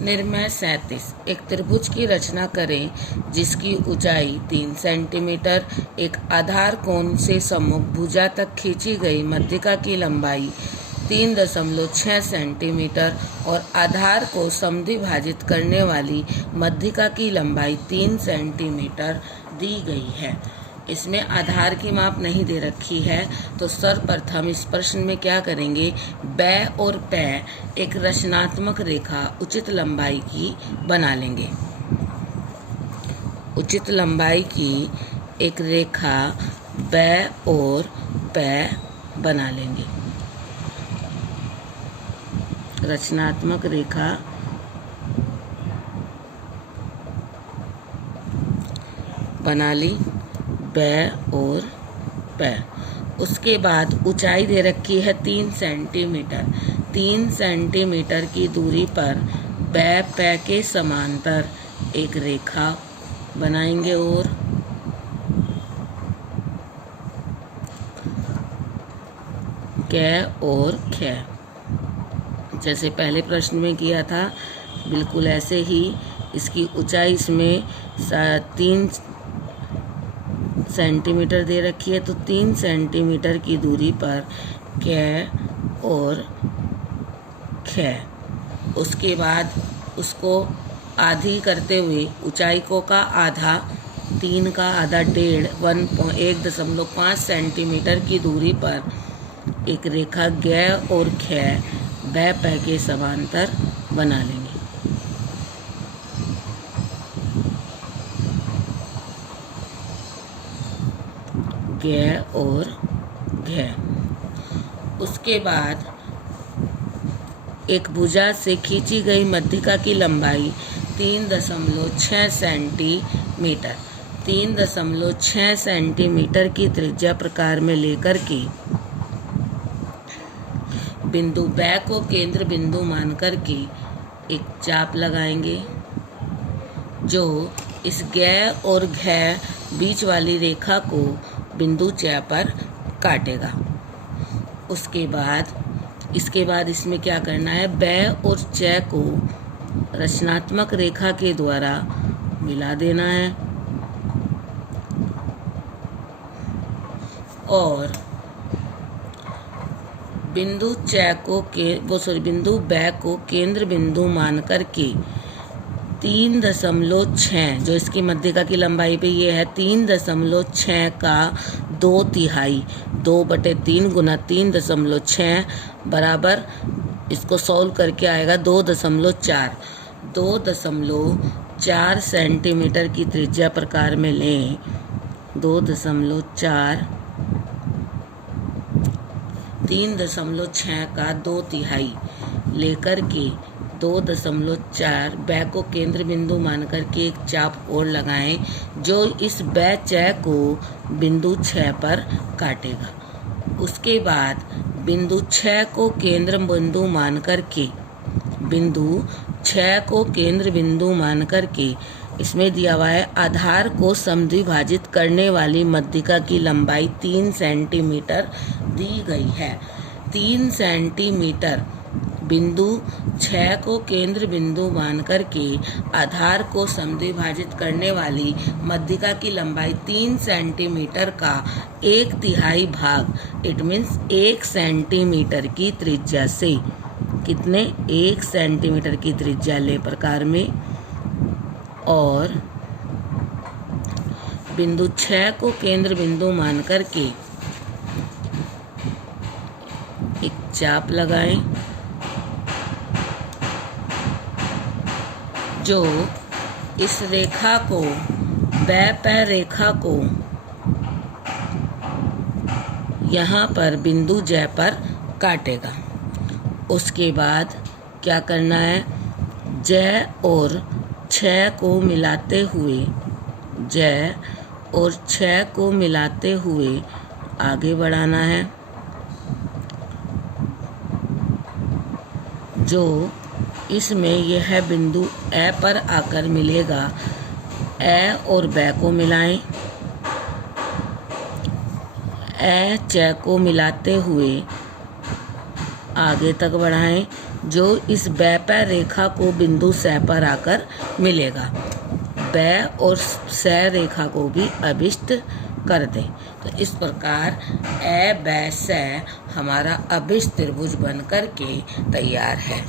निर्णय 37। एक त्रिभुज की रचना करें जिसकी ऊंचाई 3 सेंटीमीटर, एक आधार कोण से सम्मुख भुजा तक खींची गई मध्यिका की लंबाई 3.6 सेंटीमीटर और आधार को समद्विभाजित करने वाली मध्यिका की लंबाई 3 सेंटीमीटर दी गई है। इसमें आधार की माप नहीं दे रखी है, तो सर्वप्रथम इस प्रश्न में क्या करेंगे, बै और पै एक रचनात्मक रेखा उचित लंबाई की बना लेंगे। उचित लंबाई की एक रेखा बै और पै बना लेंगे। रचनात्मक रेखा बना ली बै और पै। उसके बाद ऊंचाई दे रखी है 3 सेंटीमीटर। 3 सेंटीमीटर की दूरी पर बै पै के समांतर एक रेखा बनाएंगे और कै और खे, जैसे पहले प्रश्न में किया था बिल्कुल ऐसे ही इसकी ऊंचाई इसमें 3 सेंटीमीटर दे रखी है, तो 3 सेंटीमीटर की दूरी पर कै और खे। उसके बाद उसको आधी करते हुए ऊंचाई को का आधा, 3 का आधा 1.5 सेंटीमीटर की दूरी पर एक रेखा गै और खे बै पै के समांतर बना लेंगे। गै और घै। उसके बाद एक भुजा से खींची गई मध्यिका की लंबाई 3.6 सेंटीमीटर। 3.6 सेंटीमीटर की त्रिज्या प्रकार में लेकर के बिंदु बै को केंद्र बिंदु मान करके एक चाप लगाएंगे जो इस गै और घै बीच वाली रेखा को बिंदु चै पर काटेगा। इसके बाद इसमें क्या करना है, बै और चै को रचनात्मक रेखा के द्वारा मिला देना है और बिंदु बै को केंद्र बिंदु मान करके 3.6 जो इसकी मध्यिका की लंबाई पे ये है 3.6 का 2/3 2/3 गुना 3.6 बराबर, इसको सॉल्व करके आएगा 2.4। 2.4 सेंटीमीटर की त्रिज्या प्रकार में लें। 2.4 3.6 का 2/3 लेकर के 2.4 बै को केंद्र बिंदु मान करके एक चाप और लगाएं जो इस बै चै को बिंदु 6 पर काटेगा। उसके बाद बिंदु 6 को केंद्र बिंदु मान करके इसमें दिया हुआ है आधार को समद्विभाजित करने वाली मध्यिका की लंबाई 3 सेंटीमीटर दी गई है। 3 सेंटीमीटर बिंदु 6 को केंद्र बिंदु मान करके आधार को समद्विभाजित करने वाली मध्यिका की लंबाई 3 सेंटीमीटर का 1/3 भाग, इट मीन्स 1 सेंटीमीटर की त्रिज्या से, कितने 1 सेंटीमीटर की त्रिज्या ले प्रकार में, और बिंदु 6 को केंद्र बिंदु मान करके एक चाप लगाएं जो इस रेखा को बै पै रेखा को यहाँ पर बिंदु जै पर काटेगा। उसके बाद क्या करना है, जै और 6 को मिलाते हुए आगे बढ़ाना है जो इसमें यह बिंदु ए पर आकर मिलेगा। ए और बै को मिलाएं, ए चै को मिलाते हुए आगे तक बढ़ाएं जो इस बै रेखा को बिंदु स पर आकर मिलेगा। बै और स रेखा को भी अभिष्ट कर दें। तो इस प्रकार ए बै स हमारा अभिष्ट त्रिभुज बन कर के तैयार है।